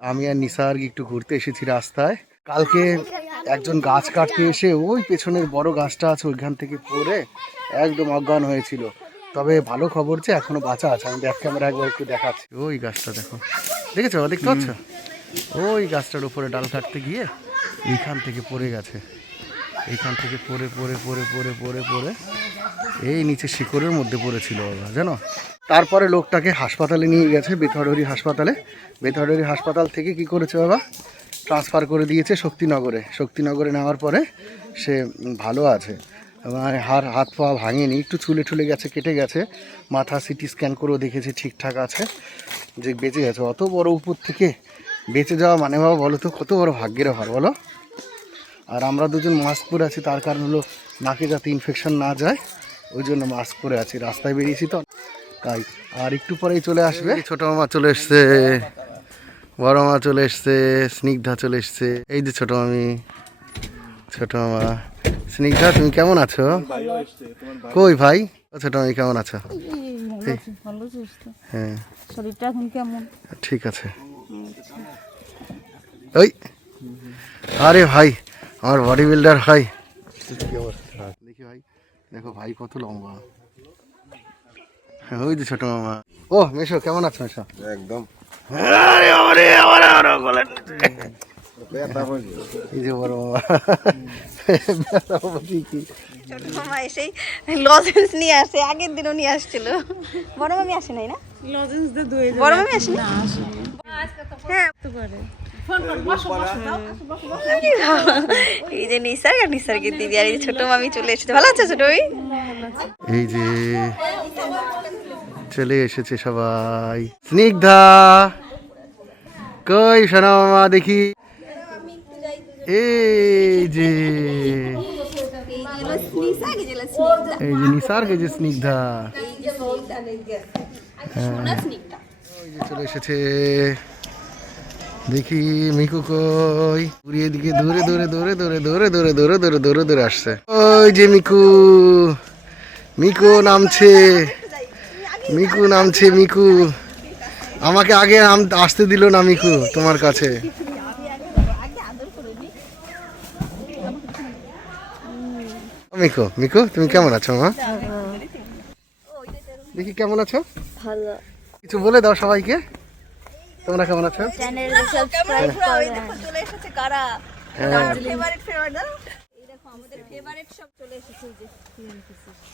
আমি আর নিসার একটু ঘুরতে এসেছি রাস্তায়। কালকে একজন গাছ কাটতে এসে ওই পেছনের বড় গাছটা আছে ওইখান থেকে পড়ে একদম অজ্ঞান হয়েছিল। তবে ভালো খবর যে এখনও বাঁচা আছে। আমি ব্যাক ক্যামেরা একবার একটু দেখাচ্ছি। ওই গাছটা দেখো। দেখেছ? দেখতে পাচ্ছ? ওই গাছটার উপরে ডাল কাটতে গিয়ে এইখান থেকে পড়ে গেছে। এইখান থেকে পড়ে পড়ে পড়ে পড়ে পড়ে পড়ে এই নিচে শিকড়ের মধ্যে পড়েছিল বাবা জানো? তারপরে লোকটাকে হাসপাতালে নিয়ে গেছে বেথরডি হাসপাতালে। বেথরডি হাসপাতাল থেকে কি করেছে বাবা? ট্রান্সফার করে দিয়েছে শক্তিনগরে। শক্তিনগরে নেওয়ার পরে সে ভালো আছে। মানে হার, হাত পা ভাঙেনি, একটু চুলে ঠুলে গেছে, কেটে গেছে। মাথা সিটি স্ক্যান করেও দেখেছে, ঠিকঠাক আছে। যে বেঁচে গেছে। অত বড় উপর থেকে বেঁচে যাওয়া মানে বাবা বলো তো, কত বড় ভাগ্যের হার বলো? আর আমরা দুজন মাস্ক পরে আছি, তার কারণ হলো নাকে যাতে ইনফেকশন না যায়, ওই জন্য মাস্ক পরে আছি। রাস্তায় বেরিয়েছি তো। তাই আর একটু পরেই চলে আসবে। ছোট মামা চলে এসছে বড় মামা চলে এসছে স্নিগ্ধা চলে এসছে। এই যে ছোট মামি ছোট মামা। স্নিগ্ধা তুমি কেমন আছো? কই ভাই? ও ছোট মামি কেমন আছো? ভালো হ্যাঁ। শরীরটা এখন কেমন? ঠিক আছে। ওই আরে ভাই আমার বডি বিল্ডার ভাই দেখি ভাই দেখো ভাই কত লম্বা। ওই যে ছোট মামা। ও মেশো কেমন আছো মেশো? একদম। আরে আরে আরে আরে এই যে বড় মামা। ছোট মামা এসেই লজেন্স নিয়ে আসে আগের দিনও নিয়ে আসছিল। বড় মামি আসে নাই না? লজেন্স দুয়ে বড় মামি আসে না হ্যাঁ। তো এই যে নিসার আর নিসারকে দিদি আর এই ছোট মামি চলে এসেছে। ভালো আছে ছোট মামি? এই যে চলে এসেছে সবাই। স্নিগ্ধা, কই সোনা মামা দেখি। এই যে। এই যে নিসার যে স্নিগ্ধা। হ্যাঁ। চলে এসেছে। দেখি মিকু কই। ঘুরিয়ে দিকে দূরে দূরে দূরে দূরে দূরে দূরে দূরে দূরে দূরে দূরে আসছে। ওই যে মিকু। মিকু নামছে। মিকু নামছে মিকু। আমাকে আগে নাম- আসতে দিল না মিকু তোমার কাছে। মিকু মিকু তুমি কেমন আছো মা? দেখি কেমন আছো? ভালো। কিছু বলে দাও সবাইকে। তোমরা কেমন আছো? চ্যানেল সাবস্ক্রাইব করেন চলে এসেছে কারা? হ্যাঁ। ফেভারিট ফেভারিট এই দেখো আমাদের ফেভারিট সব চলে এসেছে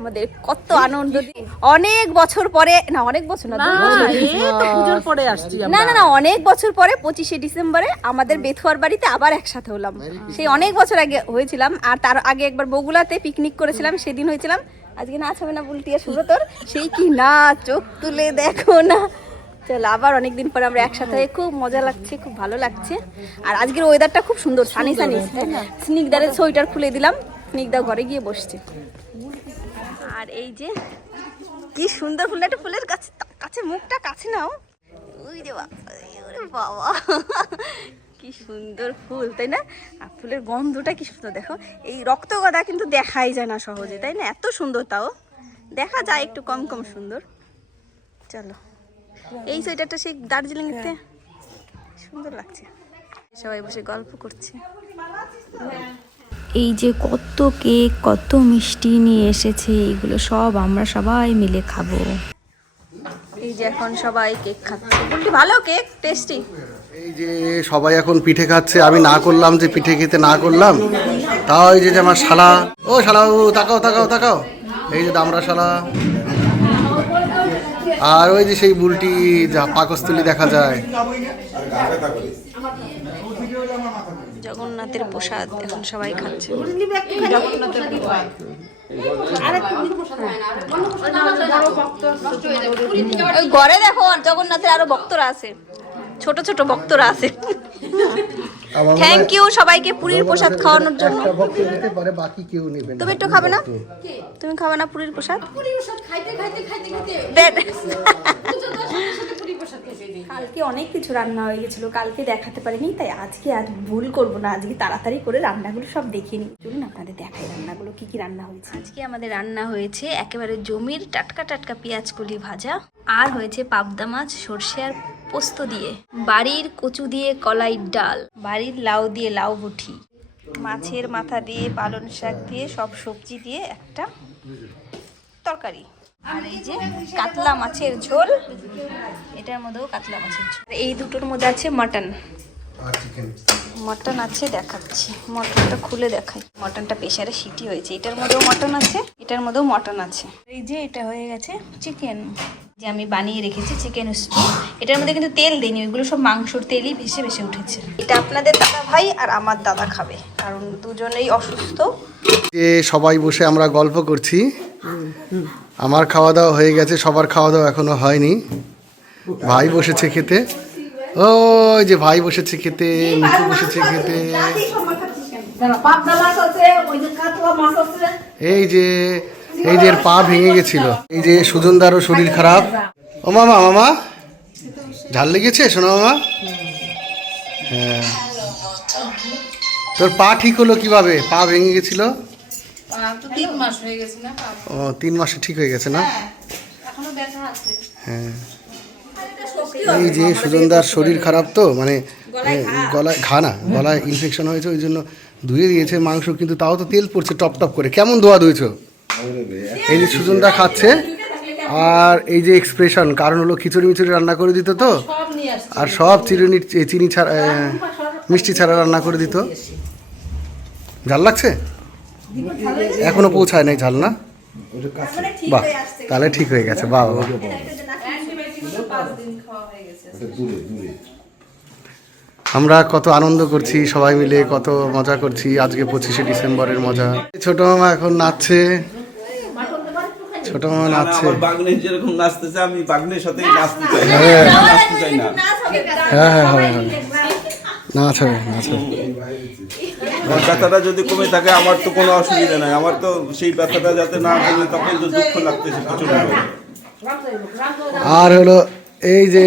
আমাদের কত আনন্দ অনেক বছর পরে না অনেক বছর না পরে আসছি না না না অনেক বছর পরে পঁচিশে ডিসেম্বরে আমাদের বেথুয়ার বাড়িতে আবার একসাথে হলাম। সেই অনেক বছর আগে হয়েছিলাম আর তার আগে একবার বগুলাতে পিকনিক করেছিলাম সেদিন হয়েছিলাম। আজকে নাচ হবে না বুলটিয়া সুব্রতর সেই কি না চোখ তুলে দেখো না। চলো আবার অনেকদিন পরে আমরা একসাথে হয়ে খুব মজা লাগছে খুব ভালো লাগছে। আর আজকের ওয়েদারটা খুব সুন্দর সানি সানি স্নিগ্ধারের সোয়েটার খুলে দিলাম স্নিগ্ধা ঘরে গিয়ে বসছে। আর এই যে কি সুন্দর ফুল একটা ফুলের কাছে কাছে মুখটা কাছে নাও। ওই রে বাবা ওরে বাবা। কি সুন্দর ফুল তাই না? আর ফুলের গন্ধটা কি সুন্দর দেখো। এই রক্তগদা কিন্তু দেখাই যায় না সহজে তাই না? এত সুন্দর তাও। দেখা যায় একটু কম কম সুন্দর। চলো। এই সোয়েটারটা সেই দার্জিলিংতে। সুন্দর লাগছে। সবাই বসে গল্প করছে। এই যে কত কেক কত মিষ্টি নিয়ে এসেছে এগুলো সব আমরা সবাই মিলে খাব। এই যে এখন সবাই কেক খাচ্ছে। বলটি ভালো কেক টেস্টি এই যে সবাই এখন পিঠে খাচ্ছে আমি না করলাম যে পিঠে খেতে না করলাম তাও এই যে যে আমার শালা। ও শালা বাবু তাকাও তাকাও তাকাও। এই যে দামরা শালা। আর ওই যে সেই বুলটি যা পাকস্থলী দেখা যায়। জগন্নাথের প্রসাদ এখন সবাই খাচ্ছে। ওই ঘরে দেখো জগন্নাথের আরও ভক্তরা আছে। ছোট ছোট ভক্তরা আছে। থ্যাংক ইউ সবাইকে পুরীর প্রসাদ খাওয়ানোর জন্য। একটা ভক্ত নিতে পারে বাকি কেউ নেবে তুমি একটু খাবে না? তুমি খাবে না পুরীর প্রসাদ? দেন। কালকে অনেক কিছু রান্না হয়ে গেছিল, কালকে দেখাতে পারিনি, তাই আজকে আর ভুল করব না, আজকে তাড়াতাড়ি করে রান্নাগুলো সব দেখে নিই। চলুন আপনাদের দেখাই রান্নাগুলো, কি কি রান্না হয়েছে। আজকে আমাদের রান্না হয়েছে একেবারে জমির টাটকা টাটকা পেঁয়াজ কলি ভাজা, আর হয়েছে পাবদা মাছ, সর্ষে আর পোস্ত দিয়ে। বাড়ির কচু দিয়ে কলাই ডাল, বাড়ির লাউ দিয়ে লাউ বুঠি মাছের মাথা দিয়ে পালন শাক দিয়ে সব সবজি দিয়ে একটা তরকারি। আর এই যে কাতলা মাছের ঝোল এটার মধ্যেও কাতলা মাছের ঝোল। এই দুটোর মধ্যে আছে মাটন। মটন আছে দেখাচ্ছি। মটনটা খুলে দেখাই। মটনটা প্রেশারে সিটি হয়েছে। এটার মধ্যেও মটন আছে এটার মধ্যেও মটন আছে। এই যে এটা হয়ে গেছে চিকেন যে আমি বানিয়ে রেখেছি চিকেন স্টু এটার মধ্যে কিন্তু তেল দিইনি ওইগুলো সব মাংসর তেলই ভেসে ভেসে উঠেছে। এটা আপনাদের দাদা ভাই আর আমার দাদা খাবে কারণ দুজনেই অসুস্থ। যে সবাই বসে আমরা গল্প করছি। আমার খাওয়া দাওয়া হয়ে গেছে সবার খাওয়া দাওয়া এখনও হয়নি। ভাই বসেছে খেতে। ওই যে ভাই বসেছে খেতে মিঠু বসেছে খেতে। এই যে এই যে পা ভেঙে গেছিল। এই যে সুজনদারও শরীর খারাপ। ও মামা মামা ঝাল লেগেছে? শোনো মামা। হ্যাঁ। তোর পা ঠিক হলো কীভাবে? পা ভেঙে গেছিল? ও তিন মাসে ঠিক হয়ে গেছে না? এখনও ব্যথা আছে। হ্যাঁ। এই যে সুজনদার শরীর খারাপ তো মানে গলায় ঘা। না গলায় ইনফেকশন হয়েছে ওই জন্য ধুয়ে দিয়েছে মাংস কিন্তু তাও তো তেল পড়ছে টপ টপ করে। কেমন ধোয়া ধুয়েছ? এই যে সুজনদা খাচ্ছে আর এই যে এক্সপ্রেশন কারণ হলো খিচুড়ি মিচুড়ি রান্না করে দিত তো সব নিয়ে আসছে। আর সব চিরুনি চিনি ছাড়া মিষ্টি ছাড়া রান্না করে দিত। ঝাল লাগছে? এখনও পৌঁছায় নাই ঝাল না বাহ তাহলে ঠিক হয়ে গেছে বাহ বাহ। আমরা কত আনন্দ করছি সবাই মিলে কত মজা করছি আজকে পঁচিশে ডিসেম্বরের মজা। ছোট মামা এখন নাচছে। ছোট মামা নাচছে। আমার বাগনের যেরকম নাচতেছে আমি বাগনের সাথে নাচতে চাই। হ্যাঁ নাচতে চাই না। হ্যাঁ হ্যাঁ হবে হবে নাচ হবে নাচ হবে। আমার ব্যথাটা যদি কমে থাকে আমার তো কোনো অসুবিধা নাই। আমার তো সেই ব্যথাটা যাতে না কমে তখন তো দুঃখ লাগতেছে প্রচণ্ড। আর হলো এই যে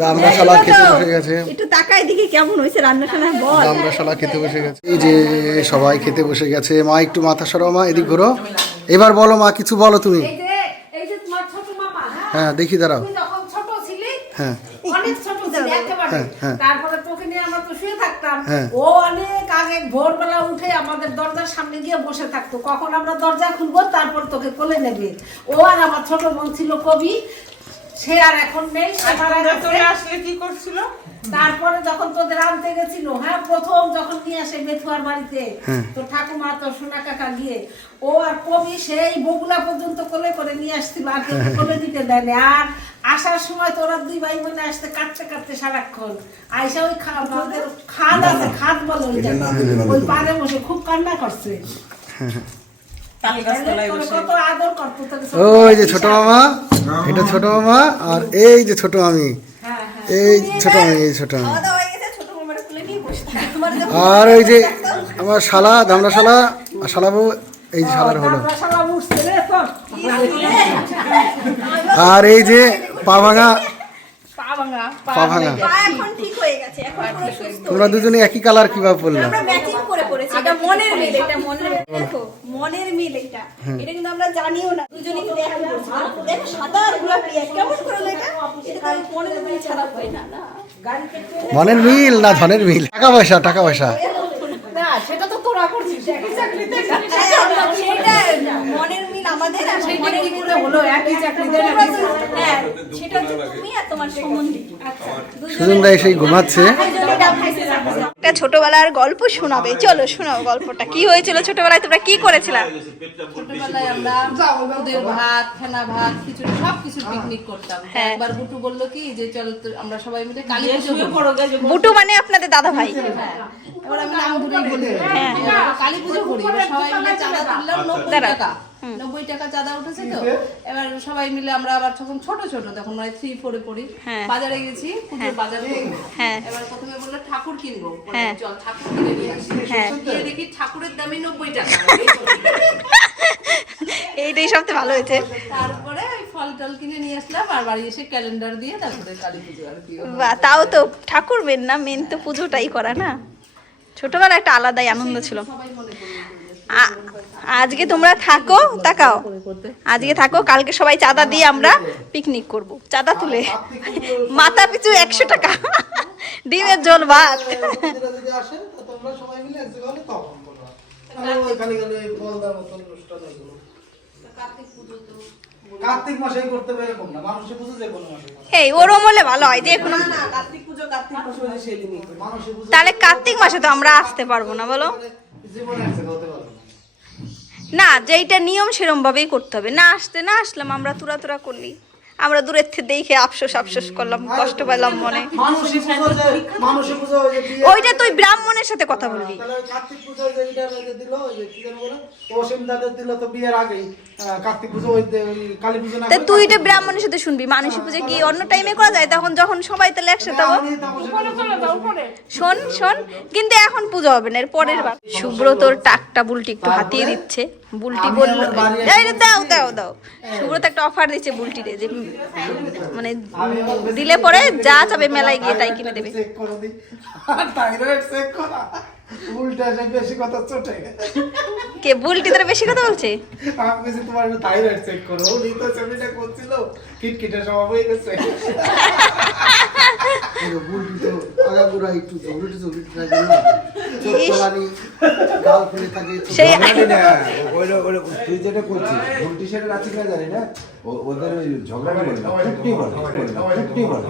দামরাশালা খেতে বসে গেছে। একটু তাকাই দিকে কেমন হয়েছে রান্না টান্না বল। দামরাশালা খেতে বসে গেছে। এই যে সবাই খেতে বসে গেছে। মা একটু মাথা সরাও মা এদিক ঘোরো। এবার বলো মা কিছু বলো তুমি। হ্যাঁ? হ্যাঁ দেখি দাঁড়াও। হ্যাঁ। ছিলি হ্যাঁ, হ্যাঁ। থাকতাম হ্যাঁ। ও অনেক আগে ভোরবেলা উঠে আমাদের দরজার সামনে গিয়ে বসে থাকতো কখন আমরা দরজা খুলবো তারপর তোকে কোলে নেবে ও আর আমার ছোট বোন ছিল কবি সে আর এখন নেই আসলে কি করছিল? তারপরে যখন তোদের আনতে গেছিল হ্যাঁ প্রথম যখন নিয়ে আসে বেথুয়ার বাড়িতে তো ঠাকুমা তো সোনা কাকা গিয়ে ও আর কবি সেই বগুলা পর্যন্ত কোলে করে নিয়ে আসছিল আর কেউ কোলে দিতে দেয়নি। আর আসার সময় তোরা দুই ভাই বোনে আসতে কাটতে কাটতে সারাক্ষণ। আইসা ওই খাদ আছে খাদ বলে ওই পাড়ে বসে খুব কান্না করছে। ওই যে ছোট মামা এটা ছোট মামা আর এই যে ছোট আমি। হ্যাঁ হ্যাঁ। এই ছোট আমি এই ছোট আমি। আর ওই যে আমার শালা দামরা শালা আর শালা বউ এই যে শালার হলো। আর এই যে পা ভাঙা পা ভাঙা। এখন ঠিক হয়ে গেছে এখন পুরো সুস্থ। তোমরা দুজনে একই কালার কীভাবে পড়লাম আমরা ম্যাচিং করে পড়েছি এটা মনের মিল এটা মনের দেখো মনের মিল এটা। এটা কিন্তু আমরা জানিও না কিন্তু একই দেখো সাদা আর গোলাপি এক কেমন করে এটা? এটা তো মনের মিল ছাড়া হয় না না। মনের মিল না ধনের মিল? টাকা পয়সা টাকা পয়সা। না সেটা তো তোরা করছিস। সেটা মনের মিল আমাদের আর সেটা মনের কি করে হলো একই চাকরিতে নাকি? হ্যাঁ সেটা তুমি আর তোমার সম্বন্ধী। আচ্ছা। সুজনদা এসেই ঘুমাচ্ছে। একটা ছোটবেলার গল্প শোনাবে। চলো শোনাও গল্পটা। কি হয়েছিল ছোটবেলায়? তোমরা কি করেছিলা? ছোটবেলায় আমরা ওদের ভাত ফেনা ভাত খিচুড়ি সব কিছু পিকনিক করতাম। হ্যাঁ। একবার বুটু বলল কি যে চলো আমরা সবাই মিলে কালী পুজো করি। বুটু মানে আপনাদের দাদা ভাই এবার আমি নাম ধরেই বলি। হ্যাঁ। কালী পুজো করি সবাই মিলে চাঁদা তুললাম নব্বই দাঁড়া। টাকা। নব্বই টাকা চাঁদা উঠেছে তো? এবার সবাই মিলে আমরা আবার তখন ছোট ছোট তখন মানে থ্রি ফোরে পড়ি। হ্যাঁ। বাজারে গেছি পুজোর বাজার হ্যাঁ। এবার প্রথমে বলল ঠাকুর কিনবো। হ্যাঁ। চল ঠাকুর কিনে নিয়ে আসি। হ্যাঁ। গিয়ে দেখি ঠাকুরের দামই নব্বই টাকা। এইটাই সবচেয়ে ভালো হয়েছে। তারপরে ওই ফল টল কিনে নিয়ে আসলাম আর বাড়ি এসে ক্যালেন্ডার দিয়ে তারপরে কালী পুজো আর কি তাও তো ঠাকুর মেন না মেন তো পুজোটাই করা না? ছোটবেলা একটা আলাদাই আনন্দ ছিল। আজকে তোমরা থাকো তাকাও। আজকে থাকো কালকে সবাই চাঁদা দিয়ে আমরা পিকনিক করব। চাঁদা তুলে। মাথা পিছু একশো টাকা। ডিমের ঝোল ভাত। হলে তাহলে ওই খালি খালি ওই বলদার মতন অনুষ্ঠান এগুলো কার্তিক মাসেই করতে হবে এরকম না মানুষের পুজো যে কোনো মাসে এই ওরম হলে ভালো হয় যে কোনো কার্তিক পুজো কার্তিক পুজো সেদিনই মানুষের পুজো তাহলে কার্তিক মাসে তো আমরা আসতে পারব না বলো। জীবনে না, যেইটা নিয়ম সেরম ভাবেই করতে হবে। না আসতে, না আসলাম, আমরা তুরা তুরা করলি। আমরা দূরের থেকে দেখে আফসোস আফসোস করলাম কষ্ট পেলাম মনে। ওইটা তুই ব্রাহ্মণের সাথে কথা বলবি। কার্তিক পুজো যে এইটা ওই যে দিল ওই যে কি যেন বলে অসীম দাদের দিল তো বিয়ের আগেই। আহ, কার্তিক পুজো ওই যে ওই কালী পুজো না তা তুই এটা ব্রাহ্মণের সাথে শুনবি মানুষের পুজো কি অন্য টাইমে করা যায়? তখন যখন সবাই তাহলে একসাথে। শোন শোন কিন্তু এখন পুজো হবে না এর পরের বার। সুব্রতর টাকটা বুলটি একটু হাতিয়ে দিচ্ছে বুলটি বলল দাও দাও দাও। সুব্রত একটা অফার দিচ্ছে বুলটিরে যে মানে দিলে পরে যা যাবে মেলায় গিয়ে তাই কিনে দেবে। চেক করে দিই। থাইরয়েড চেক করা। উল্টা এসে বেশি কথা চটে কে বুলটি তোর বেশি কথা বলছে? আমি বলছি তোমার থাইরয়েড চেক করো। উনি তো ছবিটা করছিল। কিটকিটে সব হয়ে গেছে। বুলটি তো আগাগোড়া একটু জগড়ি জগড়ি থাকে না চোখ ইস। তোলানি গাল ফুলে থাকে সেই জানি না। ওইটা ওইটা তুই যেটা করছিস ভুলটি সেটা আছে কিনা জানি না? ওদের ওই ঝগড়া করে না ফুটনি বলে ফুটনি বলে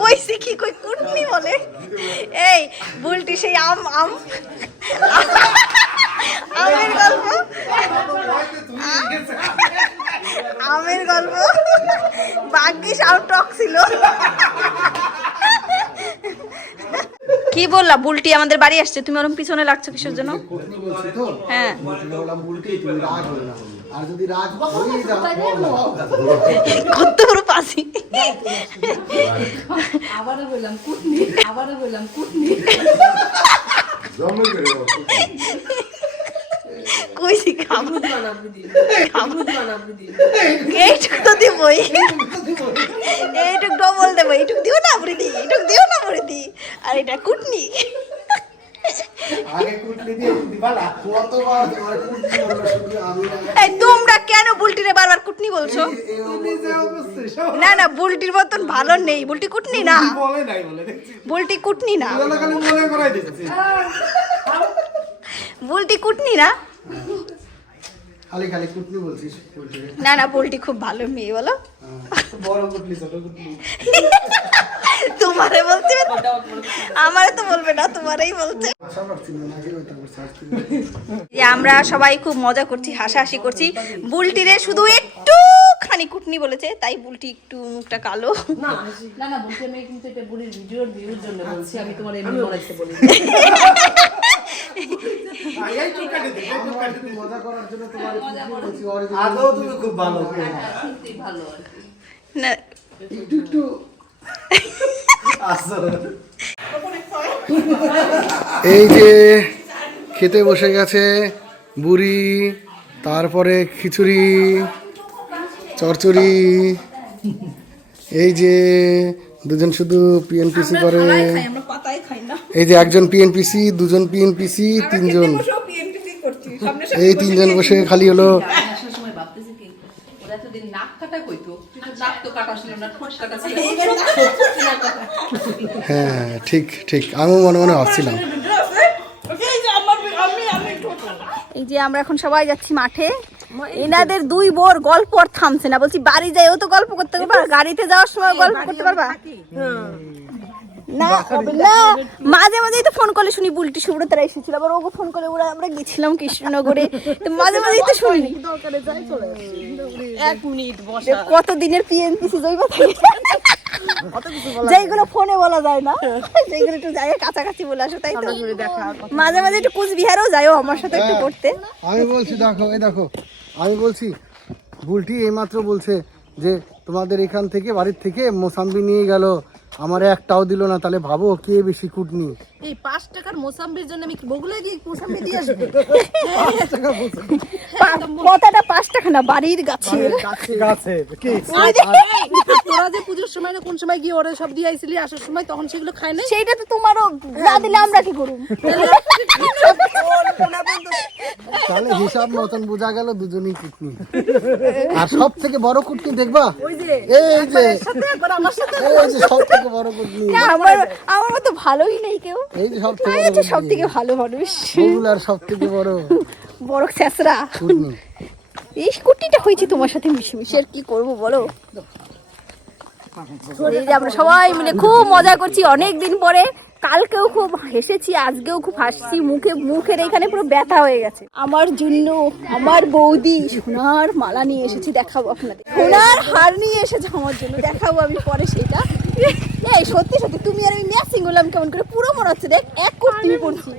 কইছে কি কই কুটনি বলে? এই বুলটি সেই আম আম। আমের গল্প। আমের গল্প। ভাগ্যিস আম টক ছিল। কি বললা বুলটি আমাদের বাড়ি আসছে তুমি ওরম পিছনে লাগছো কিসের জন্য? কোটনি বলছি তো? হ্যাঁ। আর যদি রাগ কত বড় আবারও বললাম কুটনি আবারও বললাম কুটনি। কইছি এইটুক তো দিবই। এইটুক ডবল দেবো এইটুক দিও না বুড়ি দি এইটুক দিও না বুড়ি দি আর এটা কুটনি। আগে কুটনি দিয়ে দিবালা কতবার তোমার কুটনি বলল শুধু আমি এই তোমরা কেন বুলটিরে বারবার কুটনি বলছো? অবস্থা। না না বুলটির মতন ভালো নেই। বুলটি কুটনি না। বলে নাই বলে বুলটি কুটনি না। খালি মনে করাই দিচ্ছি বুলটি কুটনি না? খালি খালি কুটনি বলছিস না না বুলটি খুব ভালো মেয়ে বলো। বড় কুটনি ছোট কুটনি। তোমারে বলছে। আমারে তো বলবে না তোমারই বলছে। যে আমরা সবাই খুব মজা করছি হাসাহাসি করছি। বুলটিরে শুধু একটু খানি কুটনি বলেছে তাই বুলটি একটু মুখটা কালো। না না বলছি আমি কিন্তু এটা বুড়ির ভিডিওর ভিউর জন্য বলছি আমি তোমার এমনি বলাইতে বলি মজা করার জন্য তোমার কুটনি বলছি আদৌ তুমি খুব ভালো ভালো না। একটু একটু। এই যে খেতে বসে গেছে বুড়ি তারপরে খিচুড়ি চরচড়ি এই যে দুজন শুধু পিএনপিসি করে। এই যে একজন পিএনপিসি দুজন পিএনপিসি তিনজন। এই তিনজন বসে খালি হলো আমি আসার সময় ভাবতেছি কি ওরা এতদিন নাক কাটা কইতো কিন্তু নাক তো কাটা ছিল না ঠোঁট কাটা ছিল। হ্যাঁ ঠিক ঠিক। আমিও মনে মনে ভাবছিলাম। এই যে আমরা এখন সবাই যাচ্ছি মাঠে। এনাদের দুই বোর গল্প আর থামছে না। বলছি বাড়ি যাইও তো গল্প করতে পারবা গাড়িতে যাওয়ার সময় গল্প করতে পারবা? না না। মাঝে মাঝেই তো ফোন করলে শুনি বুলটি সুব্রতরা এসেছিল। আবার ওকে ফোন করে ওরা আমরা গেছিলাম কৃষ্ণনগরে। তো মাঝে মাঝেই তো শুনি। এক মিনিট বসা। কত দিনের পিএনপিসি জৈব থাকে যেগুলো ফোনে বলা যায় না সেইগুলো একটু জায়গায় কাছাকাছি বলে আসো তাই তো? মাঝে মাঝে একটু কুচবিহারও যাইও আমার সাথে একটু করতে। আমি বলছি দেখো এই দেখো আমি বলছি বুলটি এইমাত্র বলছে যে তোমাদের এখান থেকে বাড়ির থেকে মোসাম্বি নিয়ে গেল। আমার একটাও দিল না তাহলে ভাবো কে বেশি কুটনি? এই পাঁচ টাকার মোসাম্বির জন্য আমি কি বগুলা দিয়ে মোসাম্বি দিয়ে আসব? কথাটা পাঁচ টাকা না বাড়ির গাছের গাছে তোরা যে পুজোর সময় না কোন সময় গিয়ে ওরা সব দিয়ে আইছিলি আসার সময় তখন সেগুলো খায় না সেইটা তো তোমারও না দিলে আমরা কি করব তাহলে হিসাব মতন বোঝা গেল দুজনেই কুটনি। আর সব থেকে বড় কুটনি দেখবা? এই যে। এই যে সব থেকে বড় কুটনি। আমার আমার মতো ভালোই নেই কেউ। এই যে সব থেকে বড় সব থেকে ভালো মানুষ। বগুলার সব থেকে বড় বড় ছেসরা এই কুটিটা হয়েছে তোমার সাথে মিশে মিশে আর কি করব বলো? এই যে আমরা সবাই মিলে খুব মজা করছি। অনেক দিন পরে কালকেও খুব হেসেছি আজকেও খুব হাসছি। মুখে মুখের এখানে পুরো ব্যথা হয়ে গেছে। আমার জন্য আমার বৌদি সোনার মালা নিয়ে এসেছি দেখাবো আপনাদের। সোনার হার নিয়ে এসেছে আমার জন্য দেখাবো আমি পরে সেটা। এই সত্যি সত্যি তুমি আর আমি ম্যাচিং হলাম কেমন করে? পুরো মনে হচ্ছে দেখ এক করতে পড়ছি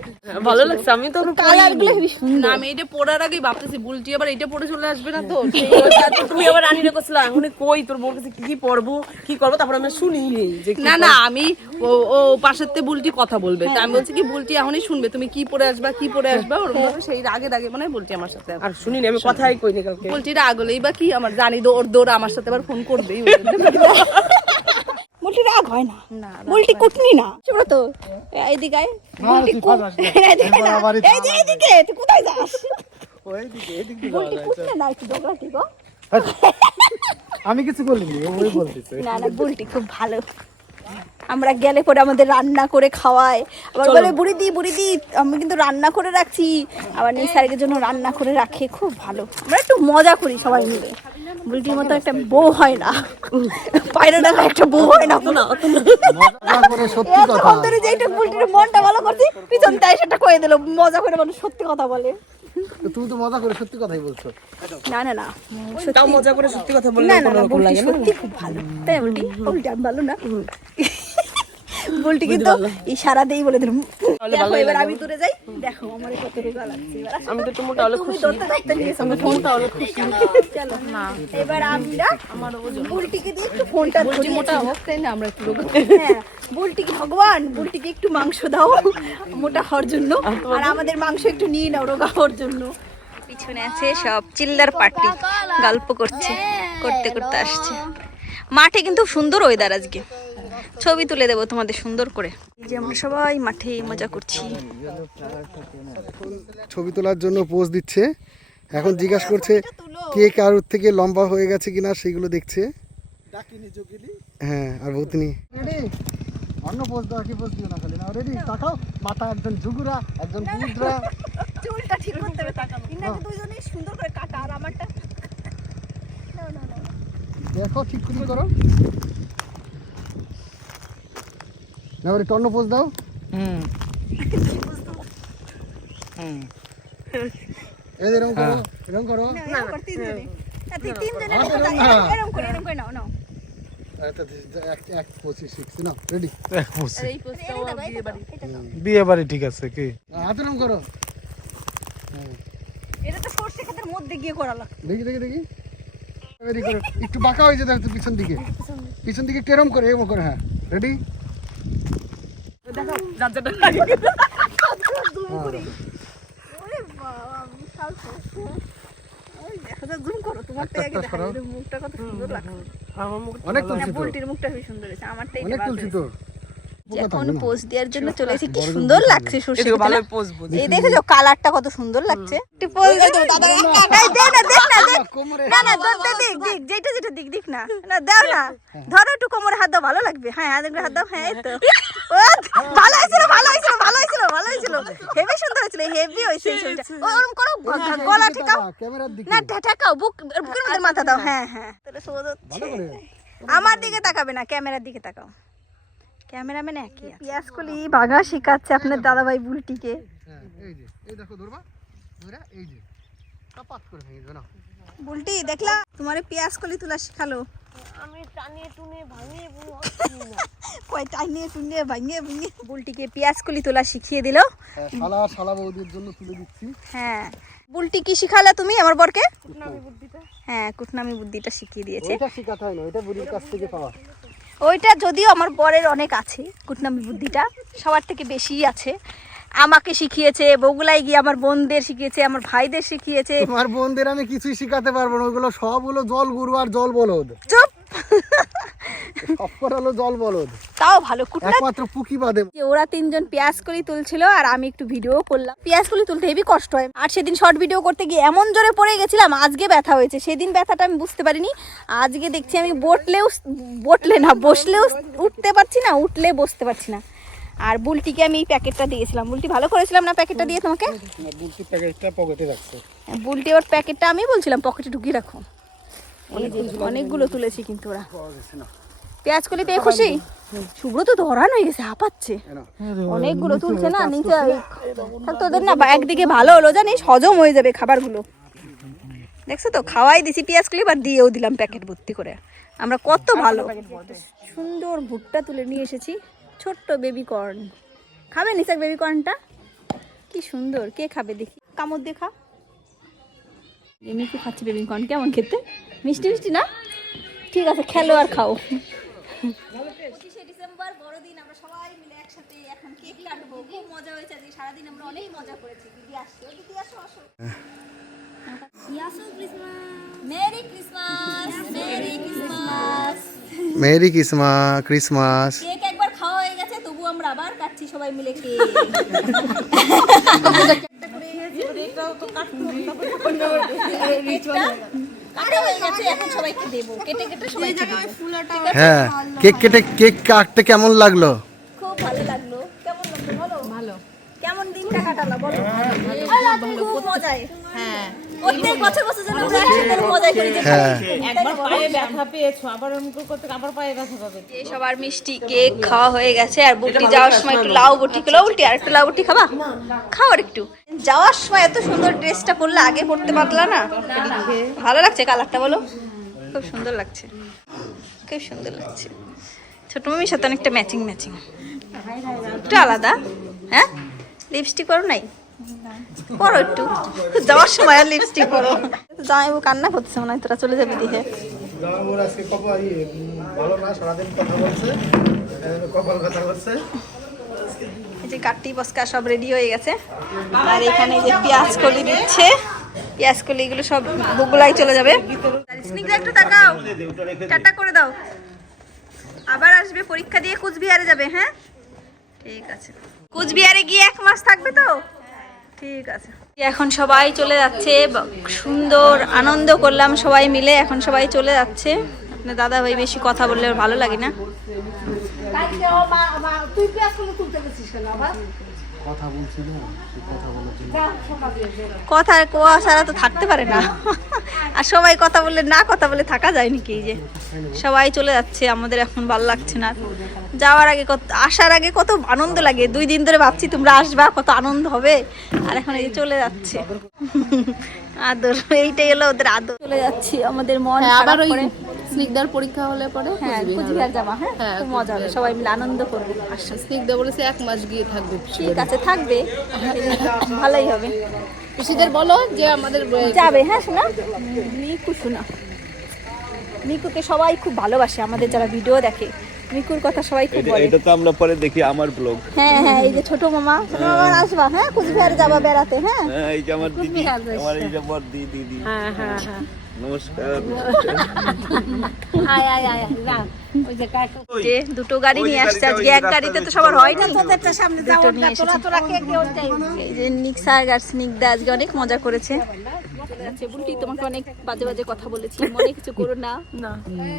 ভালো লাগছে আমি তো কালারগুলো হেবি সুন্দর। আমি এটা পড়ার আগেই ভাবতেছি বুলটি আবার এটা পড়ে চলে আসবে না তো? তুমি আবার রানীরে করছিল এখন কই তোর কাছে কি কি পড়ব কি করব? তারপর আমরা শুনি যে না না আমি ও ও পাশের তে বুলটি কথা বলবে। আমি বলছি কি বুলটি এখনই শুনবে তুমি কি পরে আসবা কি পরে আসবা? ওরকম ভাবে সেই আগে আগে মনে হয় বুলটি আমার সাথে আর শুনিনি আমি কথাই কইনি কালকে। বুলটি রাগ হলেই বা কি আমার জানি দৌড় দৌড় আমার সাথে আবার ফোন করবেই। মুলটি রাগ হয় না। মুলটি কুটনি না। ছোট তো। এইদিকে। মুলটি এইদিকে না, এই যে এইদিকে তুই কোথায় যাস? মুলটি কুটনি না একটু ডগরাটি গো? আমি কিছু বলিনি ওই বলতেছে। না না বুলটি খুব ভালো। আমরা গেলে পরে আমাদের রান্না করে খাওয়ায়। আবার বলে বুড়ি দি বুড়ি দি আমি কিন্তু রান্না করে রাখছি। আবার নিসারের জন্য রান্না করে রাখে খুব ভালো। আমরা একটু মজা করি সবাই মিলে। বুলটির মতো একটা বউ হয় না। পায়রা ডাকা একটা বউ হয় না। মজা করে সত্যি কথা। এতক্ষণ ধরে যে একটু বুলটির মনটা ভালো করছি পিছন তাই সেটা কয়ে দিল। মজা করে মানুষ সত্যি কথা বলে। তুমি তো মজা করে সত্যি কথাই বলছো। না না না। তাও মজা করে সত্যি কথা বললে না না সত্যি খুব ভালো। তাই বুলটি ভালো না। বুলটি কিন্তু ইশারা দেই বলে দিলাম। দেখো এবার আমি দূরে যাই। দেখো আমার কত রোগা লাগছে। আমি তো একটু মোটা হলে তুমি খুশি। ধরতে ধরতে নিয়েছো আমি ফোনটা হলো খুশি। চলো না। এবার আমরা আমার বুলটিকে দিয়ে একটু ফোনটা বুলটি। মোটা হোক তাই না? আমরা একটু রোগা। হ্যাঁ বুলটিকে ভগবান বুলটিকে একটু মাংস দাও। মোটা হওয়ার জন্য। আর আমাদের মাংস একটু নিয়ে নাও রোগা হওয়ার জন্য। পিছনে আছে সব চিল্লার পার্টি। গল্প করছে করতে করতে আসছে। মাঠে কিন্তু সুন্দর ওয়েদার আজকে। ছবি তুলে দেবো তোমাদের সুন্দর করে। এই যে আমরা সবাই মাঠে মজা করছি। ছবি তোলার জন্য পোজ দিচ্ছে। এখন জিজ্ঞাসা করছে কে কারোর থেকে লম্বা হয়ে গেছে কিনা সেগুলো দেখছে। হ্যাঁ আর ভূতনি। অন্য পোজ দাও কি পোজ দিও না খালি? না রেডি? তাকাও মাথা একজন ঝুগুরা একজন বুদরা চুলটা ঠিক করতে হবে ইনাকে দুইজনেই সুন্দর করে কাটা আর আমারটা দেখো ঠিক করে করো। না একটু অন্য পোজ দাও। এই যে এরকম করো এরকম করো। না এরকম করে তিন- তিনজনের এরকম। এরকম- এরকম করে এরকম করে নাও নাও। আচ্ছা, এক এক পঁচিশ না রেডি বিয়ে বাড়ি। বিয়ে বাড়ি ঠিক আছে কি? হাত এরকম করো। এটা তো সর্ষে ক্ষেতের মধ্যে গিয়ে করা লাগবে। দেখি দেখি দেখি। রেডি করো একটু বাঁকা হয়ে যেতে পিছন দিকে। পিছন দিকে। একটু এরম করে এরকম করে হ্যাঁ। রেডি দেখা দেখা এখন পোজ দেওয়ার জন্য চলে এসেছি কি সুন্দর লাগছে এই দেখেছ কালারটা কত সুন্দর লাগছে? একটু পোজ দিয়ে দাও দাদা একা একাই দে না না দেখ। কোমরে। না না দে- দে- দিক দিক যেটা যেটা দিক দিক না। না দাও না। ধরো একটু কোমরে হাত দাও ভালো লাগবে। হ্যাঁ হাত হাত দাও হ্যাঁ এই তো। ভালো হয়েছিল ভালো হয়েছিল ভালো হয়েছিল ভালো হয়েছিল। হেভি সুন্দর হয়েছিল হেভি হয়েছে এই ছবিটা। ও, ওরম করো গলা ঠেকাও। না ঠেকাও বুক বুকের মধ্যে মাথা দাও হ্যাঁ হ্যাঁ। তাহলে সোজা আমার দিকে তাকাবে না ক্যামেরার দিকে তাকাও। ক্যামেরাম্যান একই কলি বাঘা শেখাচ্ছে আপনার দাদাভাই বুলটিকে হ্যাঁ এই যে এই দেখো ধরবা ধরে এই যে। কাপাত করে ভেঙে দেবে না। বুলটি দেখলা তোমারে পিয়াজ কলি তোলা শিখালো। আমি টানিয়ে টুনে ভাঙিয়ে কয় টাইনে টুনে ভাঙিয়ে ভাঙিয়ে। বুলটিকে পিয়াজ কলি তোলা শিখিয়ে দিল। হ্যাঁ, শালা শালা বৌদির জন্য তুলে দিচ্ছি। হ্যাঁ। বুলটি কি শিখালে তুমি আমার বরকে? হ্যাঁ কুটনামি বুদ্ধিটা শিখিয়ে দিয়েছে। ওইটা শিখাতে হয় না ওইটা বুড়ির কাছ থেকে পাওয়া। ওইটা যদিও আমার বরের অনেক আছে কুটনামি বুদ্ধিটা সবার থেকে বেশিই আছে। আমাকে শিখিয়েছে বগুলাই গিয়ে আমার বোনদের শিখিয়েছে আমার ভাইদের শিখিয়েছে। তোমার বোনদের আমি কিছুই শিখাতে পারব না ওইগুলো সব হলো জল গুরু আর জল বলদ। চুপ! হলো জল বলদ। তাও ভালো কুটনা একমাত্র পুকি বাদে। ওরা তিনজন পেঁয়াজ কলি তুলছিল আর আমি একটু ভিডিও করলাম। পেঁয়াজ কলি তুলতে হেবি কষ্ট হয়। আর সেদিন শর্ট ভিডিও করতে গিয়ে এমন জোরে পড়ে গেছিলাম আজকে ব্যথা হয়েছে। সেদিন ব্যথাটা আমি বুঝতে পারিনি। আজকে দেখছি আমি বটলেও বটলে না বসলেও উঠতে পারছি না উঠলে বসতে পারছি না। আর বুলটিকে আমি এই প্যাকেটটা দিয়েছিলাম। বুলটি ভালো করেছিলাম না প্যাকেটটা দিয়ে তোমাকে? বুলটি প্যাকেটটা পকেটে রাখছে। বুলটি ওর প্যাকেটটা আমি বলছিলাম পকেটে ঢুকিয়ে রাখো। অনেকগুলো তুলেছি কিন্তু ওরা। পেঁয়াজ কলি পেয়ে খুশি? শুভ্র তো ধরান হয়ে গেছে হাঁপাচ্ছে। অনেকগুলো তুলছে না নিচে তোদের না একদিকে ভালো হলো জানিস হজম হয়ে যাবে খাবারগুলো। দেখছ তো খাওয়াই দিছি পেঁয়াজ কলি আর দিয়েও দিলাম প্যাকেট ভর্তি করে। আমরা কত ভালো। সুন্দর ভুট্টা তুলে নিয়ে এসেছি। ছোট্ট বেবি কর্ন খাবে নিচাক বেবি কর্নটা কি সুন্দর কে খাবে দেখি। কামড় দিয়ে খা। এমনি একটু খাচ্ছি বেবি কর্ন কেমন খেতে? মিষ্টি মিষ্টি না? ঠিক আছে খেলো আর খাও। পঁচিশে ডিসেম্বর বড়দিন আমরা সবাই মিলে একসাথে এখন কেক কাটবো। খুব মজা হয়েছে আজকে সারাদিন আমরা অনেক মজা করেছি। দিদি আসছে দিদি আসো আসো। Merry Christmas merry Christmas. Merry Christmas Christmas cake একবার খাওয়া হয়ে গেছে তবু আমরা আবার কাটছি সবাই মিলে কেক কাটা হয়ে গেছে এখন সবাইকে দেবো? কেটে কেটে সবাইকে দেবো? হ্যাঁ কেক কেটে কেক কাটতে কেমন লাগল? খুব ভালো লাগল। কেমন লাগল বলো? ভালো। কেমন দিনটা কাটালো বলো? খুব মজায়। হ্যাঁ। প্রত্যেক বছর বছর যেন আমরা একসাথে মজা করি হ্যাঁ। একবার পায়ে ব্যথা পেয়েছ আবার অমুক করতে আবার পায়ে ব্যথা পাবে। এই সবার মিষ্টি কেক খাওয়া হয়ে গেছে আর বুটি যাওয়ার সময় একটু লাউ বুটি লাউ বুটি আর একটু লাউ বুটি খাবা? খাও আর একটু। যাওয়ার সময় এত সুন্দর ড্রেসটা পরলে আগে পরতে পারলা না? ভালো লাগছে কালারটা বলো? খুব সুন্দর লাগছে। খুব সুন্দর লাগছে। ছোট মামির সাথে অনেকটা ম্যাচিং ম্যাচিং একটু আলাদা। হ্যাঁ? লিপস্টিক করো নাই? করো একটু। যাওয়ার সময় আর লিপস্টিক করো জামাইবু কান্না করছে মনে হয় তোরা চলে যাবি দিহে। ওর আজকে কপাল ভালো না সারাদিন কথা বলছে কপাল কথা বলছে। এই যে কাট্টি বসকা সব রেডি হয়ে গেছে। আর এখানে যে পেঁয়াজ কলি দিচ্ছে পেঁয়াজ কলি এগুলো সব বগুলাই চলে যাবে। একটু তাকাও। টাটা করে দাও। আবার আসবে পরীক্ষা দিয়ে কুচবিহারে যাবে হ্যাঁ? ঠিক আছে। কুচবিহারে গিয়ে এক মাস থাকবে তো? ঠিক আছে। এখন সবাই চলে যাচ্ছে সুন্দর আনন্দ করলাম সবাই মিলে এখন সবাই চলে যাচ্ছে। আপনার দাদা ভাই বেশি কথা বললে ওর ভালো লাগে না। কথা কোয়া ছাড়া তো থাকতে পারে না। আর সবাই কথা বললে না কথা বলে থাকা যায় নাকি যে? সবাই চলে যাচ্ছে আমাদের এখন ভালো লাগছে না। যাওয়ার আগে কত আসার আগে কত আনন্দ লাগে। দুই দিন ধরে ভাবছি তোমরা আসবা কত আনন্দ হবে। আর এখন এই চলে যাচ্ছে। আদর এইটাই হলো ওদের আদর। চলে যাচ্ছি আমাদের মন আবার ওই স্নিগ্ধার পরীক্ষা হলে পরে হ্যাঁ কুচবিহার যাবা হ্যাঁ খুব মজা হবে সবাই মিলে আনন্দ করব স্নিগ্ধা বলেছে এক মাস গিয়ে থাকবে ঠিক আছে থাকবে। ভালোই হবে। পিসিদের বলো যে আমাদের যাবে হ্যাঁ শোনা। মিকু শোনা। মিকুকে সবাই খুব ভালোবাসে আমাদের যারা ভিডিও দেখে। মিকুর কথা সবাই খুব বলে। এটা তো আমরা পরে দেখি আমার ব্লগ। হ্যাঁ হ্যাঁ এই যে ছোট মামা ছোট মামা আসবা হ্যাঁ কুচবিহারে যাবা বেড়াতে হ্যাঁ? এই যে আমার দিদি আমার এই যে বর দিদি দিদি। হ্যাঁ হ্যাঁ হ্যাঁ। নমস্কার। আয় আয় আয় যা যে দুটো গাড়ি নিয়ে আসছে আজকে এক গাড়িতে তো সবার হয় না। তোদেরটা সামনে তোরা কে কে ওইটাই এই যে নিক্সার আর স্নিগ্ধা আজকে অনেক মজা করেছে। চলে যাচ্ছে। বুলটি তোমাকে অনেক বাজে বাজে কথা বলেছি। মনে কিছু করো না। না।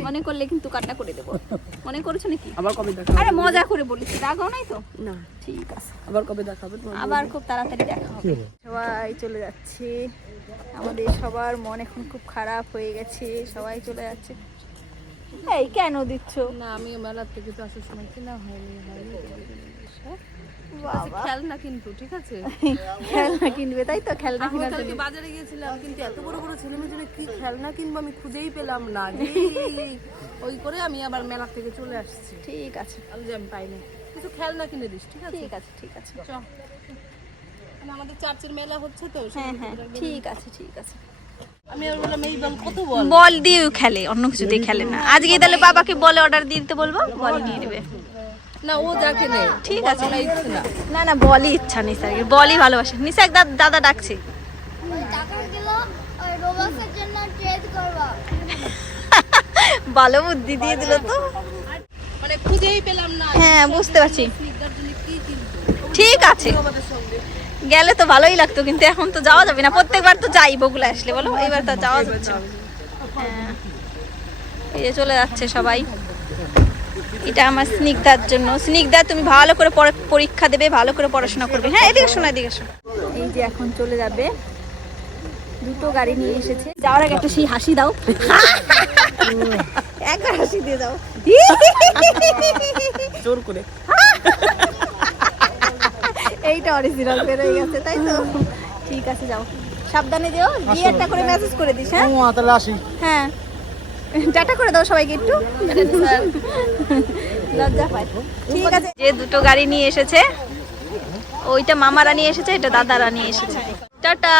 মনে করলে কিন্তু কান্না করে দেবো। মনে করেছ নাকি? আবার কবে দেখা আরে মজা করে বলেছি। রাগাও নাই তো? না। ঠিক আছে। আবার কবে দেখাবে তোমার আবার খুব তাড়াতাড়ি দেখা হবে। সবাই চলে যাচ্ছে। আমাদের সবার মন এখন খুব খারাপ হয়ে গেছে। সবাই চলে যাচ্ছে। এই কেন দিচ্ছ? না আমি মেলার থেকে তো আসার সময় কিনা হয়নি হয়নি। বাবা। খেলনা কিন্তু ঠিক আছে? খেলনা কিনবে তাই তো খেলনা কালকে বাজারে গিয়েছিলাম কিন্তু এত বড় বড় ছেলে মেয়ের জন্য কি খেলনা কিনবো আমি খুঁজেই পেলাম না ওই করে আমি আবার মেলা থেকে চলে আসছি। ঠিক আছে। আমি কিছু খেলনা কিনে দিস ঠিক আছে? ঠিক আছে ঠিক আছে। চ। মানে আমাদের চার্চের মেলা হচ্ছে তো হ্যাঁ হ্যাঁ ঠিক আছে ঠিক আছে। আমি আর বললাম এই বল কত বল? বল দিয়েও খেলে অন্য কিছু দিয়ে খেলে না। আজকে তাহলে বাবাকে বলে অর্ডার দিয়ে দিতে বলব? বল নিয়ে নেবে না ও ঠিক আছে। না। না ইচ্ছা ভালোবাসে। দাদা ডাকছে। ভালো বুদ্ধি দিয়ে দিল তো। মানে খুঁজেই পেলাম না। হ্যাঁ বুঝতে পারছি। ঠিক আছে। গেলে তো ভালোই লাগতো কিন্তু এখন তো যাওয়া যাবে না। প্রত্যেকবার তো যাই বগুলা আসলে বলো? এবার তো যাওয়া যাচ্ছে হ্যাঁ। এই যে চলে যাচ্ছে সবাই। এটা আমার স্নিগ্ধার জন্য। স্নিগ্ধা তুমি ভালো করে পরীক্ষা দেবে ভালো করে পড়াশোনা করবে। হ্যাঁ এদিকে শোনো এদিকে শোনো। এই যে এখন চলে যাবে। দুটো গাড়ি নিয়ে এসেছে। যাওয়ার আগে একটা সেই হাসি দাও। একবার হাসি দিয়ে দাও। জোর করে। এইটা অরিজিনাল বের হয়ে গেছে তাই তো? ঠিক আছে যাও। সাবধানে দিও দিয়ে একটা করে মেসেজ করে দিস হ্যাঁ? তাহলে আসি। হ্যাঁ। টাটা করে দাও সবাইকে একটু। ঠিক আছে। যে দুটো গাড়ি নিয়ে এসেছে, ওইটা মামারা নিয়ে এসেছে, এটা দাদারা নিয়ে এসেছে। টাটা।